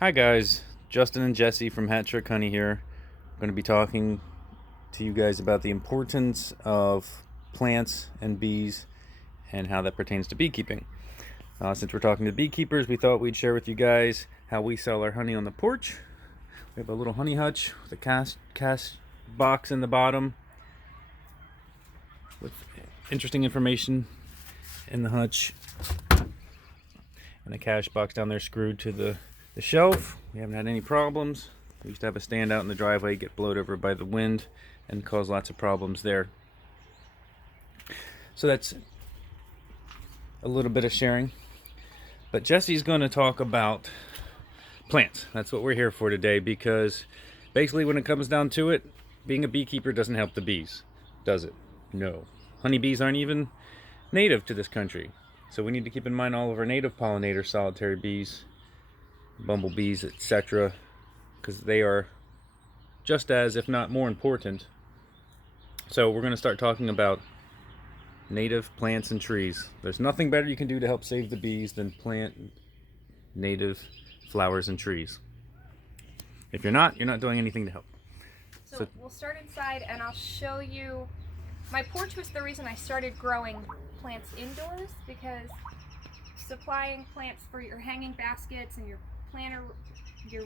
Hi guys, Justin and Jesse from Hat Trick Honey here. I'm going to be talking to you guys about the importance of plants and bees and how that pertains to beekeeping. Since we're talking to beekeepers, we thought we'd share with you guys how we sell our honey on the porch. We have a little honey hutch with a cast box in the bottom with interesting information in the hutch, and a cash box down there screwed to the shelf. We haven't had any problems. We used to have a stand out in the driveway, get blown over by the wind, and cause lots of problems there. So that's a little bit of sharing. But Jesse's going to talk about plants. That's what we're here for today, because basically when it comes down to it, being a beekeeper doesn't help the bees, does it? No. Honeybees aren't even native to this country. So we need to keep in mind all of our native pollinators, solitary bees, bumblebees, etc., because they are just as, if not more important. So we're going to start talking about native plants and trees. There's nothing better you can do to help save the bees than plant native flowers and trees. If you're not doing anything to help. So we'll start inside and I'll show you. My porch was the reason I started growing plants indoors, because supplying plants for your hanging baskets and your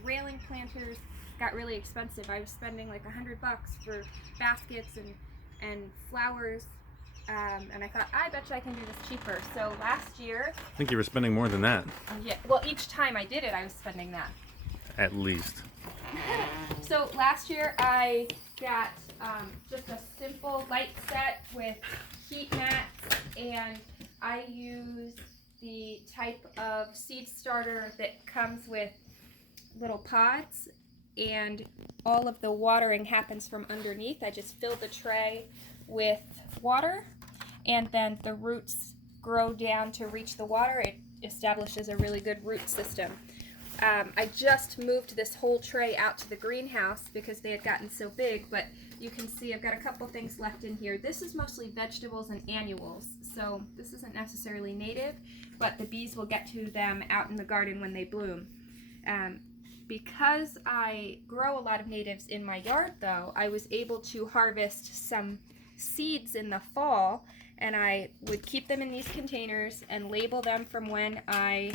railing planters got really expensive. I was spending like $100 for baskets and flowers, and I thought, I bet you I can do this cheaper. So last year, I think you were spending more than that. yeah, well, each time I did it, I was spending that. At least. So last year I got just a simple light set with heat mats, and I use the type of seed starter that comes with little pods, and all of the watering happens from underneath. I just fill the tray with water, and then the roots grow down to reach the water. It establishes a really good root system. I just moved this whole tray out to the greenhouse because they had gotten so big, but you can see I've got a couple things left in here. This is mostly vegetables and annuals, so this isn't necessarily native, but the bees will get to them out in the garden when they bloom. Because I grow a lot of natives in my yard, though, I was able to harvest some seeds in the fall, and I would keep them in these containers and label them from when I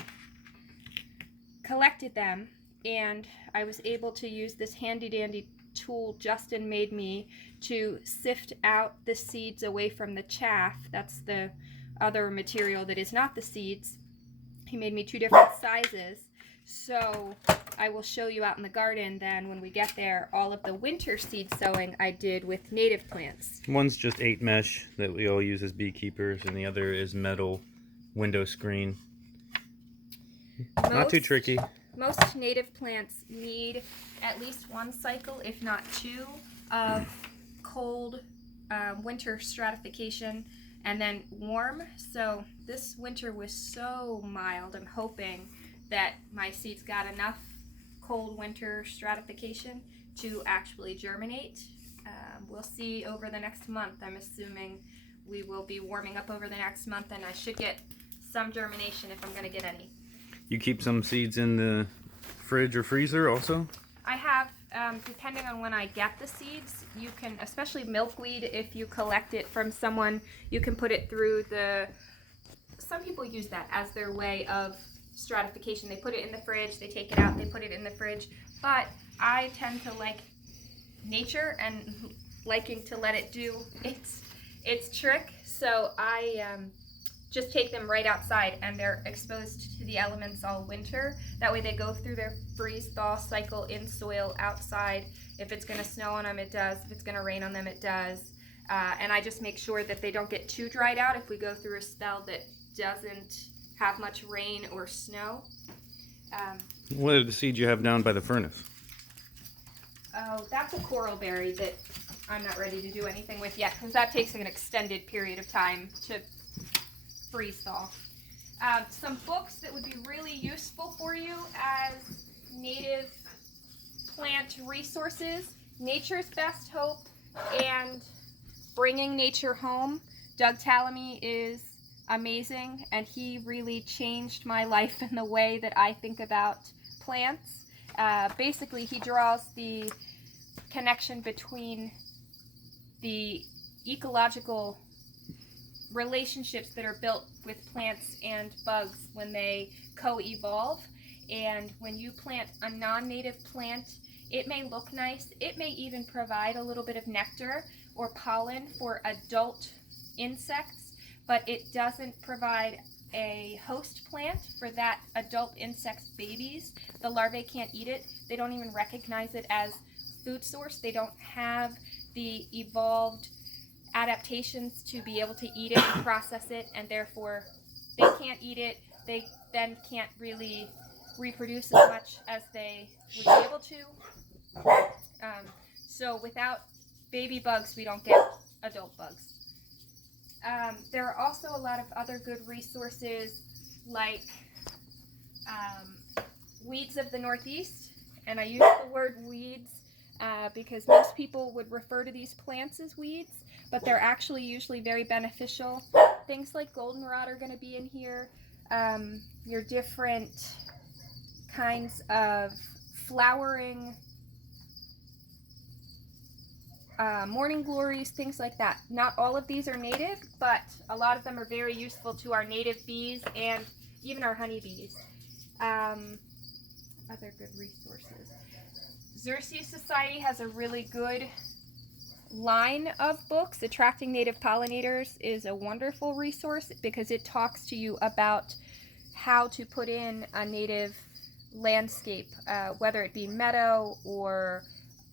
collected them, and I was able to use this handy dandy tool Justin made me to sift out the seeds away from the chaff. That's the other material that is not the seeds. He made me two different sizes, so I will show you out in the garden then when we get there all of the winter seed sowing I did with native plants. One's just 8 mesh that we all use as beekeepers, and the other is metal window screen. Not too tricky. Most native plants need at least one cycle, if not two, of cold winter stratification and then warm. So this winter was so mild. I'm hoping that my seeds got enough cold winter stratification to actually germinate. We'll see over the next month. I'm assuming we will be warming up over the next month, and I should get some germination if I'm going to get any. You keep some seeds in the fridge or freezer also? I have, depending on when I get the seeds, you can, especially milkweed, if you collect it from someone, you can put it through some people use that as their way of stratification. They put it in the fridge, they take it out, they put it in the fridge, but I tend to like nature and liking to let it do its trick, so I just take them right outside, and they're exposed to the elements all winter. That way they go through their freeze-thaw cycle in soil outside. If it's going to snow on them, it does. If it's going to rain on them, it does. And I just make sure that they don't get too dried out if we go through a spell that doesn't have much rain or snow. What are the seeds you have down by the furnace? Oh, that's a coral berry that I'm not ready to do anything with yet, because that takes an extended period of time to freeze thaw. Some books that would be really useful for you as native plant resources: Nature's Best Hope and Bringing Nature Home. Doug Tallamy is amazing, and he really changed my life in the way that I think about plants. Basically, he draws the connection between the ecological relationships that are built with plants and bugs when they co-evolve. And when you plant a non-native plant, it may look nice, it may even provide a little bit of nectar or pollen for adult insects, but it doesn't provide a host plant for that adult insect's babies. The larvae can't eat it. They don't even recognize it as food source. They don't have the evolved adaptations to be able to eat it and process it, and therefore they can't eat it. They then can't really reproduce as much as they would be able to. So without baby bugs, we don't get adult bugs. There are also a lot of other good resources like weeds of the Northeast, and I use the word weeds because most people would refer to these plants as weeds, but they're actually usually very beneficial. Things like goldenrod are going to be in here. Your different kinds of flowering morning glories, things like that. Not all of these are native, but a lot of them are very useful to our native bees and even our honeybees. Other good resources. Xerces Society has a really good line of books. Attracting Native Pollinators is a wonderful resource because it talks to you about how to put in a native landscape, whether it be meadow or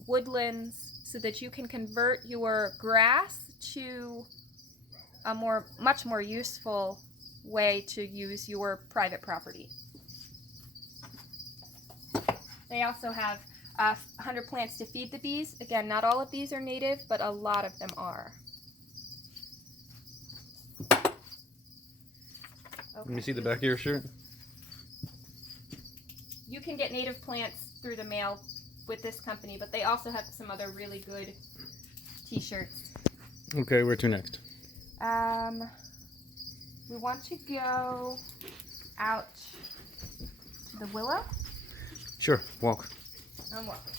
woodlands, so that you can convert your grass to a much more useful way to use your private property. They also have 100 plants to feed the bees. Again, not all of these are native, but a lot of them are. Okay. Let me see the back of your shirt. You can get native plants through the mail with this company, but they also have some other really good t-shirts. Okay, where to next? We want to go out to the willow. Sure, walk. I'm walking.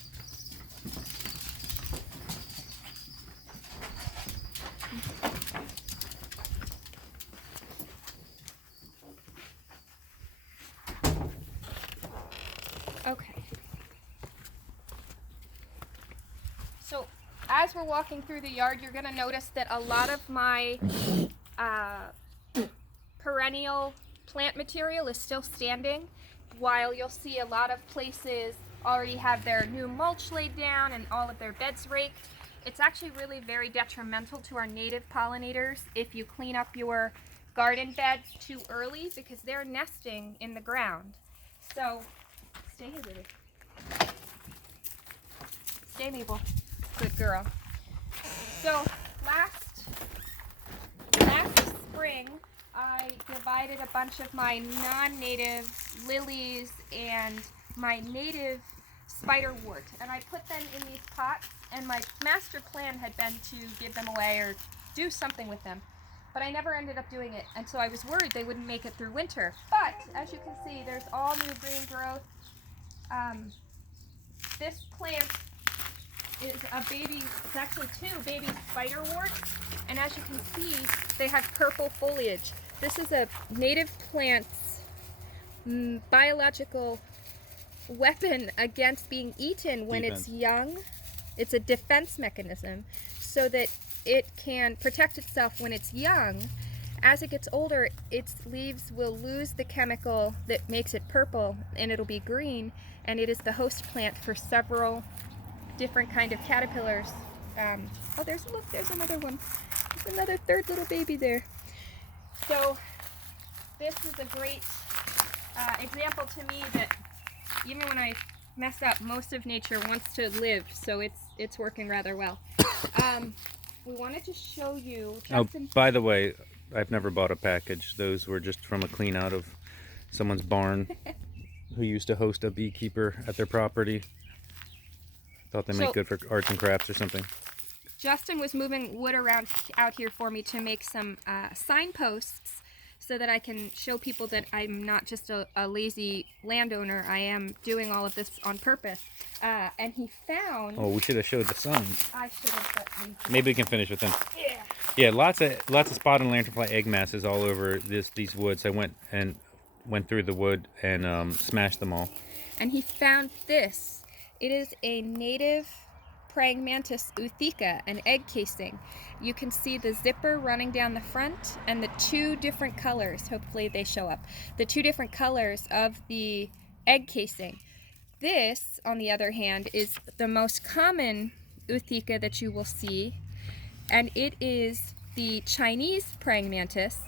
Okay. So as we're walking through the yard, you're going to notice that a lot of my perennial plant material is still standing, while you'll see a lot of places already have their new mulch laid down and all of their beds raked. It's actually really very detrimental to our native pollinators if you clean up your garden beds too early, because they're nesting in the ground. So stay here, baby. Stay, Mabel. Good girl. So last spring, I divided a bunch of my non-native lilies and my native spiderwort, and I put them in these pots, and my master plan had been to give them away or do something with them, but I never ended up doing it, and so I was worried they wouldn't make it through winter. But as you can see, there's all new green growth. This plant is a baby, it's actually two baby spiderworts, and as you can see, they have purple foliage. This is a native plant's biological weapon against being eaten when it's young. It's a defense mechanism so that it can protect itself when it's young. As it gets older, its leaves will lose the chemical that makes it purple, and it'll be green, and it is the host plant for several different kind of caterpillars. Oh, there's another one. There's another third little baby there. So this is a great example to me that even when I mess up, most of nature wants to live, so it's working rather well. We wanted to show you. Justin. Oh, by the way, I've never bought a package. Those were just from a clean out of someone's barn who used to host a beekeeper at their property. Thought they make good for arts and crafts or something. Justin was moving wood around out here for me to make some signposts so that I can show people that I'm not just a lazy landowner. I am doing all of this on purpose. And he found... Oh, we should have showed the sun. I should have, but Maybe we can finish with them. yeah. Yeah, lots of spotted lanternfly egg masses all over these woods. I went through the wood and smashed them all. And he found this. It is a native praying mantis utheka, an egg casing. You can see the zipper running down the front and the two different colors. Hopefully they show up. The two different colors of the egg casing. This, on the other hand, is the most common utheka that you will see, and it is the Chinese praying mantis.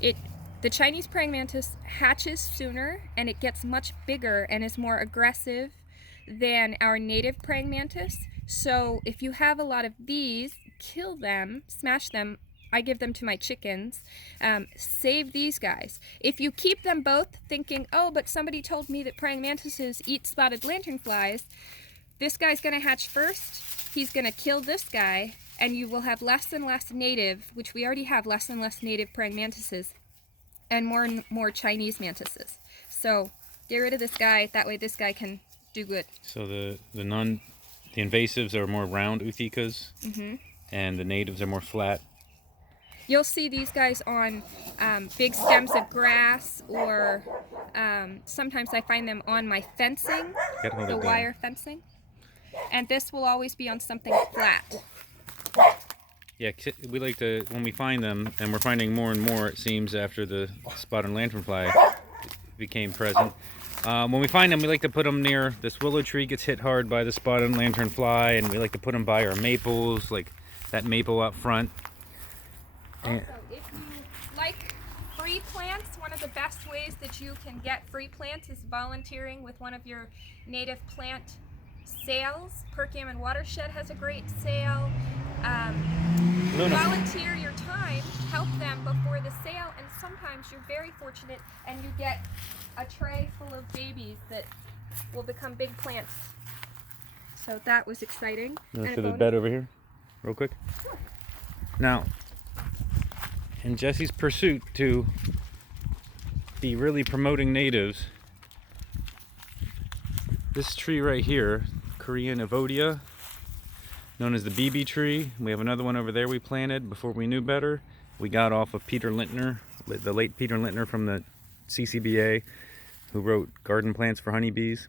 The Chinese praying mantis hatches sooner, and it gets much bigger and is more aggressive than our native praying mantis. So if you have a lot of these, kill them, smash them. I give them to my chickens. Save these guys. If you keep them both thinking, oh, but somebody told me that praying mantises eat spotted lanternflies, this guy's going to hatch first. He's going to kill this guy, and you will have less and less native, which we already have less and less native praying mantises, and more Chinese mantises. So get rid of this guy. That way this guy can do good. So the invasives are more round uthekas, and the natives are more flat. You'll see these guys on big stems of grass, or sometimes I find them on my fencing, the wire fencing. And this will always be on something flat. Yeah, we like to, when we find them, and we're finding more and more, it seems, after the spotted lanternfly became present. When we find them, we like to put them near this willow tree. Gets hit hard by the spotted lanternfly, and we like to put them by our maples, like that maple up front. Also, if you like free plants, one of the best ways that you can get free plants is volunteering with one of your native plant sales. Perkiomen Watershed has a great sale. Volunteer your time, help them before the sale, and sometimes you're very fortunate and you get a tray full of babies that will become big plants. So that was exciting. You want to show the bed over here, real quick? Sure. Now, in Jesse's pursuit to be really promoting natives, this tree right here, Korean Evodia, known as the BB tree. We have another one over there we planted before we knew better. We got off of Peter Lintner, the late Peter Lintner from the CCBA, who wrote Garden Plants for Honeybees,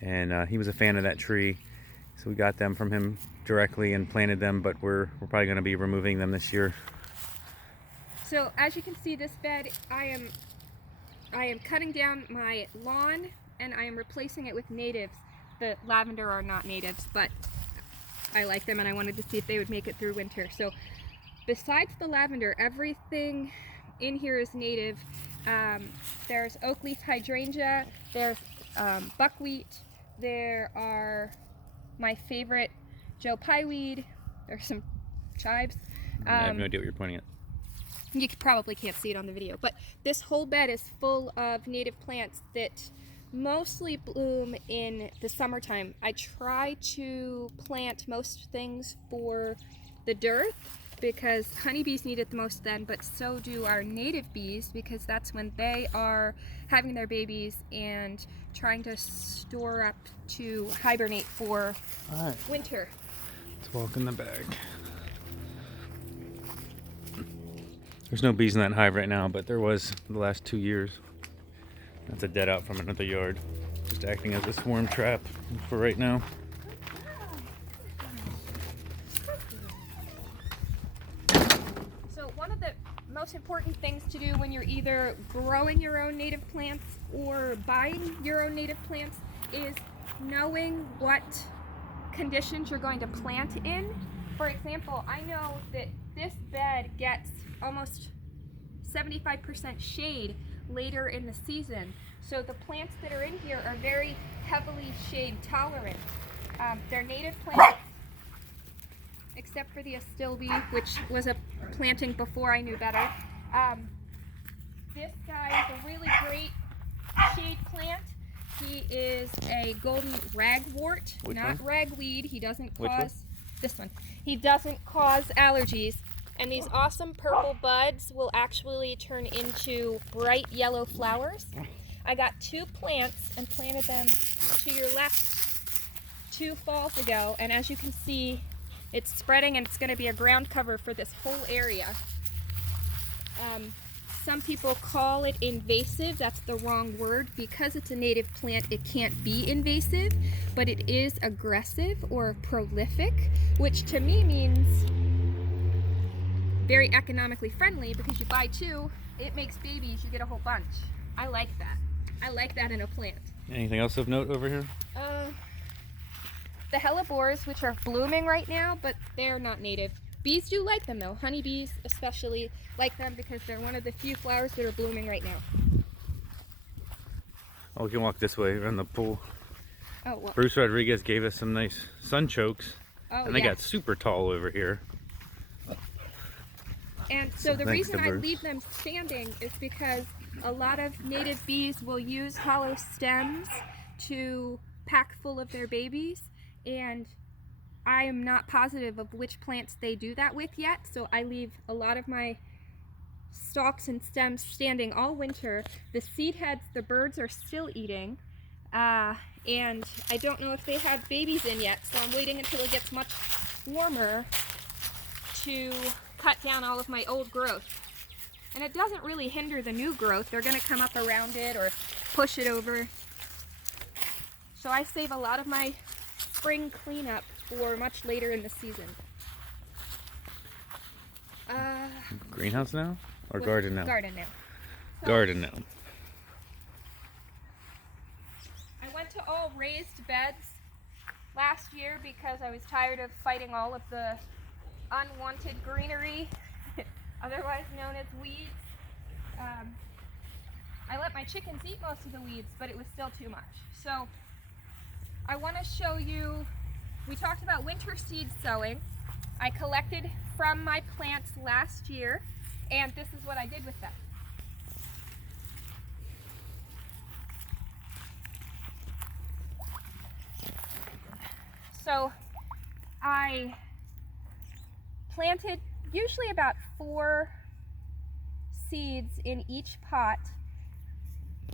and he was a fan of that tree. So we got them from him directly and planted them, but we're probably going to be removing them this year. So as you can see, this bed, I am cutting down my lawn and I am replacing it with natives. The lavender are not natives, but I like them and I wanted to see if they would make it through winter. So besides the lavender, everything in here is native. There's oak leaf hydrangea, there's buckwheat, there are my favorite Joe Pye weed, there's some chives. I have no idea what you're pointing at. You probably can't see it on the video, but this whole bed is full of native plants that mostly bloom in the summertime. I try to plant most things for the dearth because honeybees need it the most then, but so do our native bees because that's when they are having their babies and trying to store up to hibernate for winter. Let's walk in the bag. There's no bees in that hive right now, but there was the last 2 years. That's a dead out from another yard. Just acting as a swarm trap for right now. So one of the most important things to do when you're either growing your own native plants or buying your own native plants is knowing what conditions you're going to plant in. For example, I know that this bed gets almost 75% shade later in the season. So the plants that are in here are very heavily shade tolerant. They're native plants, except for the astilbe, which was a planting before I knew better. This guy is a really great shade plant. He is a golden ragwort, not ragweed. He doesn't cause this one. He doesn't cause allergies. And these awesome purple buds will actually turn into bright yellow flowers. I got 2 plants and planted them to your left 2 falls ago, and as you can see, it's spreading and it's going to be a ground cover for this whole area. Some people call it invasive. That's the wrong word. Because it's a native plant, it can't be invasive, but it is aggressive or prolific, which to me means very economically friendly, because you buy 2, it makes babies, you get a whole bunch. I like that. I like that in a plant. Anything else of note over here? The hellebores, which are blooming right now, but they're not native. Bees do like them though. Honeybees especially like them because they're one of the few flowers that are blooming right now. Oh, we can walk this way around the pool. Oh, well. Bruce Rodriguez gave us some nice sunchokes, Oh, and they yeah. got super tall over here. And so the thanks reason to I Bruce. leave them standing is because a lot of native bees will use hollow stems to pack full of their babies, and I am not positive of which plants they do that with yet, so I leave a lot of my stalks and stems standing all winter. The seed heads the birds are still eating, and I don't know if they have babies in yet, so I'm waiting until it gets much warmer to cut down all of my old growth. And it doesn't really hinder the new growth. They're going to come up around it or push it over. So I save a lot of my spring cleanup for much later in the season. Greenhouse now? Or garden now? Garden now. So Garden now. I went to all raised beds last year because I was tired of fighting all of the unwanted greenery, otherwise known as weeds. I let my chickens eat most of the weeds, but it was still too much. So I want to show you, we talked about winter seed sowing. I collected from my plants last year, and this is what I did with them. So I planted usually about 4 seeds in each pot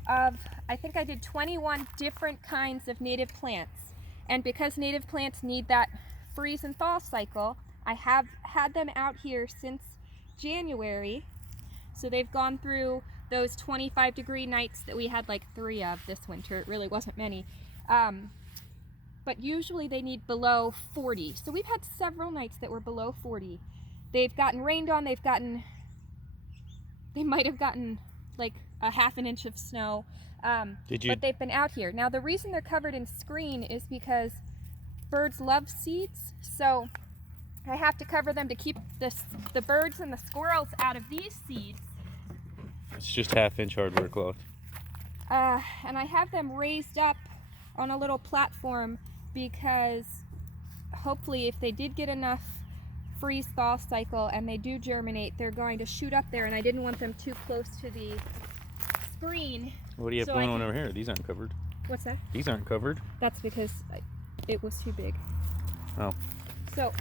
of, I think I did 21 different kinds of native plants. And because native plants need that freeze and thaw cycle, I have had them out here since January. So they've gone through those 25-degree nights that we had like 3 of this winter. It really wasn't many. But usually they need below 40. So we've had several nights that were below 40. They've gotten rained on, they might have gotten like a half an inch of snow. But they've been out here. Now the reason they're covered in screen is because birds love seeds. So I have to cover them to keep the birds and the squirrels out of these seeds. It's just half-inch hardware cloth. And I have them raised up on a little platform because hopefully if they did get enough freeze-thaw cycle and they do germinate, they're going to shoot up there, and I didn't want them too close to the screen. What do you have going on over here? These aren't covered. What's that? These aren't covered. That's because it was too big. Oh. So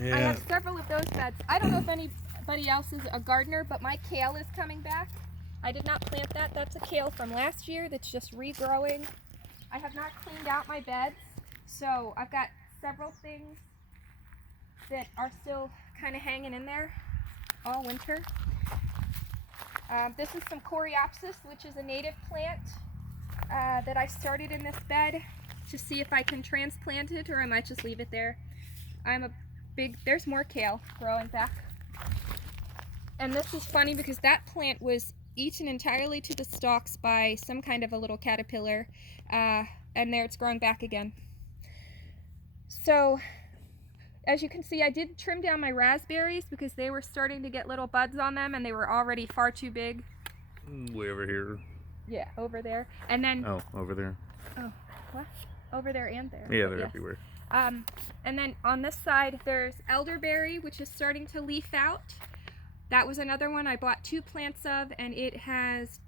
Yeah. I have several of those beds. I don't know if anybody else is a gardener, but my kale is coming back. I did not plant that. That's a kale from last year that's just regrowing. I have not cleaned out my beds, so I've got several things that are still kind of hanging in there all winter. This is some Coreopsis, which is a native plant that I started in this bed to see if I can transplant it, or I might just leave it there. There's more kale growing back. And this is funny because that plant was eaten entirely to the stalks by some kind of a little caterpillar, and there it's growing back again. So as you can see, I did trim down my raspberries because they were starting to get little buds on them and they were already far too big. Way over here. Yeah, over there. And then over there. Oh, what? Over there and there. Yeah, they're everywhere. And then on this side there's elderberry, which is starting to leaf out. That was another one I bought 2 plants of, and it has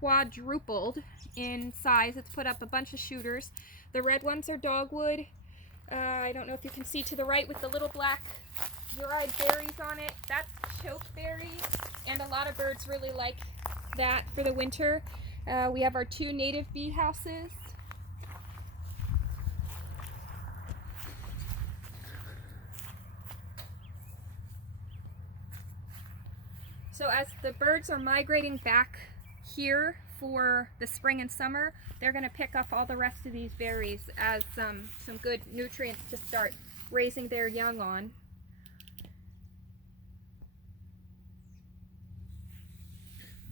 quadrupled in size. It's put up a bunch of shooters. The red ones are dogwood. I don't know if you can see to the right with the little black dried berries on it. That's chokeberry, and a lot of birds really like that for the winter. We have our 2 native bee houses. So as the birds are migrating back here for the spring and summer, they're going to pick up all the rest of these berries as some good nutrients to start raising their young on.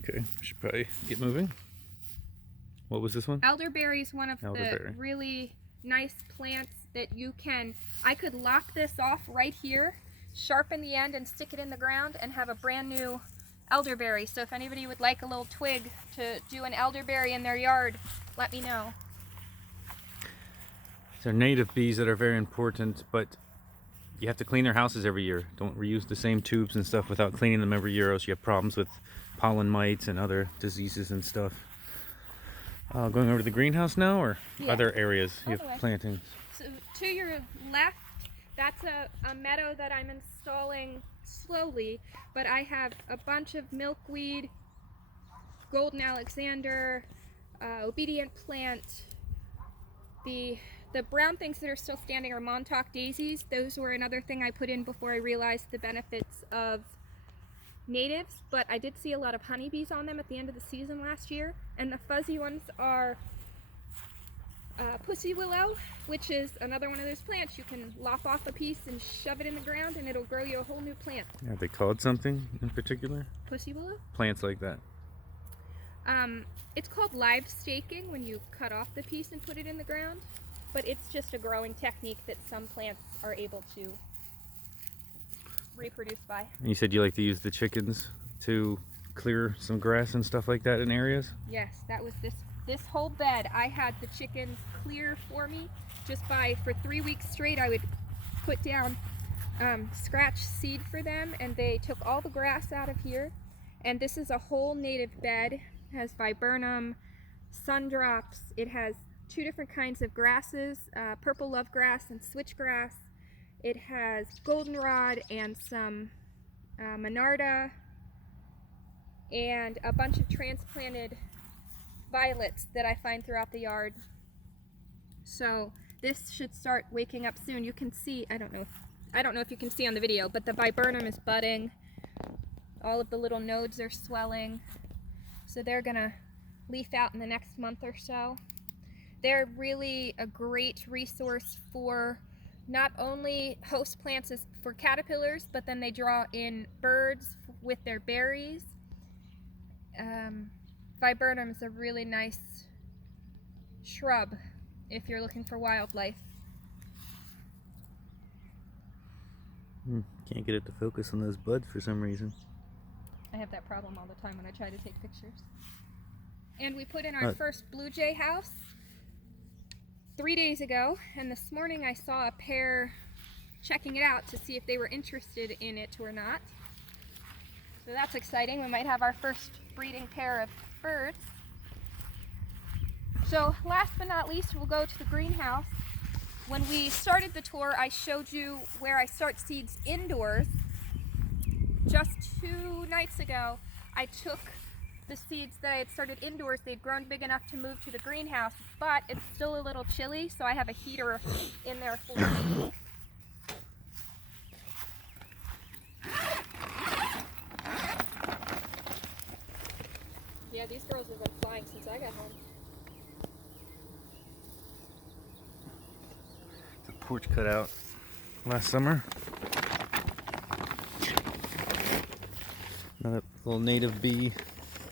Okay, should probably get moving. What was this one? Elderberry is one of Elderberry. the really nice plants that you can, I could lock this off right here, sharpen the end and stick it in the ground and have a brand new elderberry. So if anybody would like a little twig to do an elderberry in their yard, let me know. They're native bees that are very important, but you have to clean their houses every year. Don't reuse the same tubes and stuff without cleaning them every year, or else you have problems with pollen mites and other diseases and stuff. Going over to the greenhouse now, or other areas you have plantings? So to your left, that's a meadow that I'm installing slowly, but I have a bunch of milkweed, golden Alexander, obedient plant. The brown things that are still standing are Montauk daisies. Those were another thing I put in before I realized the benefits of natives, but I did see a lot of honeybees on them at the end of the season last year. And the fuzzy ones are pussy willow, which is another one of those plants. You can lop off a piece and shove it in the ground and it'll grow you a whole new plant. Are they called something in particular? Pussy willow? Plants like that. It's called live staking when you cut off the piece and put it in the ground, but it's just a growing technique that some plants are able to reproduce by. And you said you like to use the chickens to clear some grass and stuff like that in areas? Yes, that was this whole bed. I had the chickens clear for me just by, for 3 weeks straight, I would put down scratch seed for them, and they took all the grass out of here. And this is a whole native bed. It has viburnum, sundrops. It has 2 different kinds of grasses, purple lovegrass and switchgrass. It has goldenrod and some monarda and a bunch of transplanted violets that I find throughout the yard. So this should start waking up soon. You can see, I don't know if you can see on the video, but the viburnum is budding. All of the little nodes are swelling. So they're gonna leaf out in the next month or so. They're really a great resource for not only host plants as for caterpillars, but then they draw in birds with their berries. Viburnum is a really nice shrub if you're looking for wildlife. Can't get it to focus on those buds for some reason. I have that problem all the time when I try to take pictures. And we put in our first blue jay house 3 days ago, and this morning I saw a pair checking it out to see if they were interested in it or not. So that's exciting. We might have our first breeding pair of birds. So last but not least, we'll go to the greenhouse. When we started the tour, I showed you where I start seeds indoors. Just 2 nights ago, I took the seeds that I had started indoors. They'd grown big enough to move to the greenhouse, but it's still a little chilly, so I have a heater in there for me. Yeah, these girls have been flying since I got home. The porch cut out last summer. Another little native bee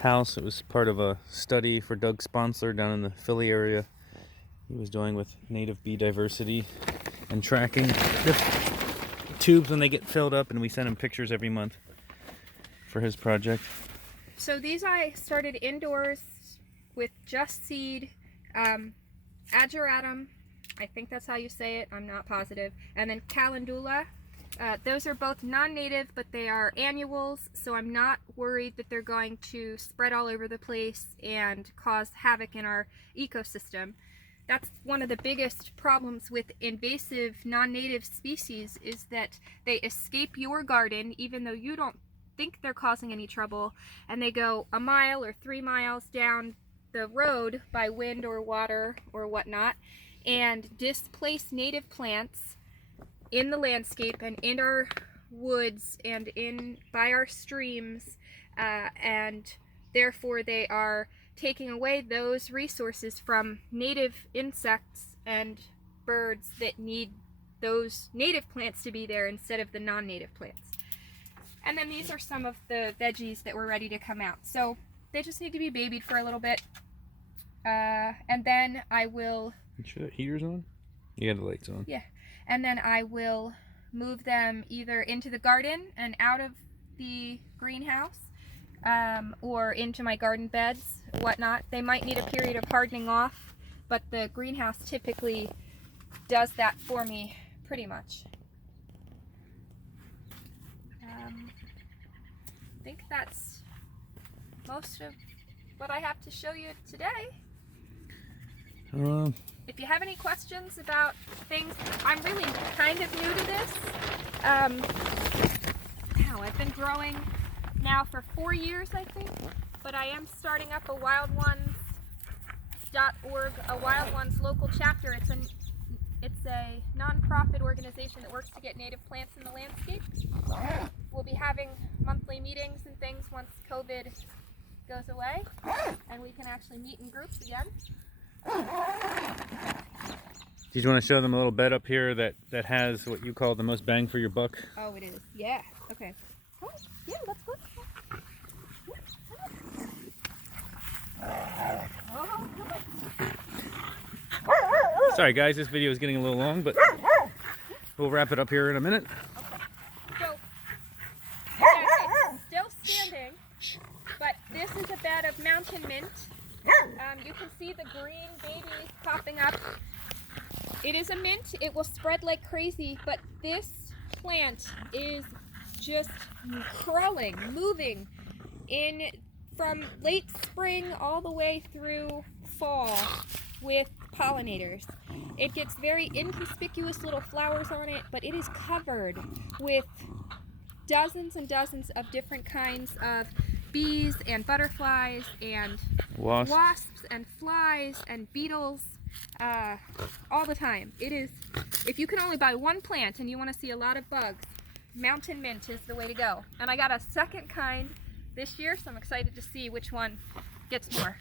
house. It was part of a study for Doug Sponsler down in the Philly area. He was doing with native bee diversity and tracking the tubes when they get filled up, and we send him pictures every month for his project. So these I started indoors with just seed, ageratum, I think that's how you say it, I'm not positive, and then calendula. Those are both non-native, but they are annuals, so I'm not worried that they're going to spread all over the place and cause havoc in our ecosystem. that's one of the biggest problems with invasive non-native species, is that they escape your garden even though you don't think they're causing any trouble, and they go a mile or 3 miles down the road by wind or water or whatnot and displace native plants in the landscape and in our woods and in by our streams, and therefore they are taking away those resources from native insects and birds that need those native plants to be there instead of the non-native plants. And then these are some of the veggies that were ready to come out. So they just need to be babied for a little bit. And then I will... You sure that heater's on? You got the lights on. Yeah. And then I will move them either into the garden and out of the greenhouse, or into my garden beds, whatnot. They might need a period of hardening off, but the greenhouse typically does that for me pretty much. I think that's most of what I have to show you today. If you have any questions about things, I'm really kind of new to this. I've been growing now for 4 years, I think, but I am starting up a wildones.org, a Wild Ones local chapter. It's a non-profit organization that works to get native plants in the landscape. We'll be having monthly meetings and things once COVID goes away, and we can actually meet in groups again. Did you want to show them a little bed up here that has what you call the most bang for your buck? Oh, it is. Yeah. Okay. Oh, yeah, let's go. Sorry guys, this video is getting a little long, but we'll wrap it up here in a minute. So, it's still standing, but this is a bed of mountain mint. You can see the green babies popping up. It is a mint. It will spread like crazy, but this plant is just crawling, moving in from late spring all the way through fall with pollinators. It gets very inconspicuous little flowers on it, but it is covered with dozens and dozens of different kinds of bees and butterflies and wasps and flies and beetles, all the time. It is, if you can only buy one plant and you want to see a lot of bugs, mountain mint is the way to go. And I got a second kind this year, so I'm excited to see which one gets more.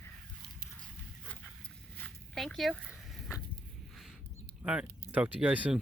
Thank you. All right, talk to you guys soon.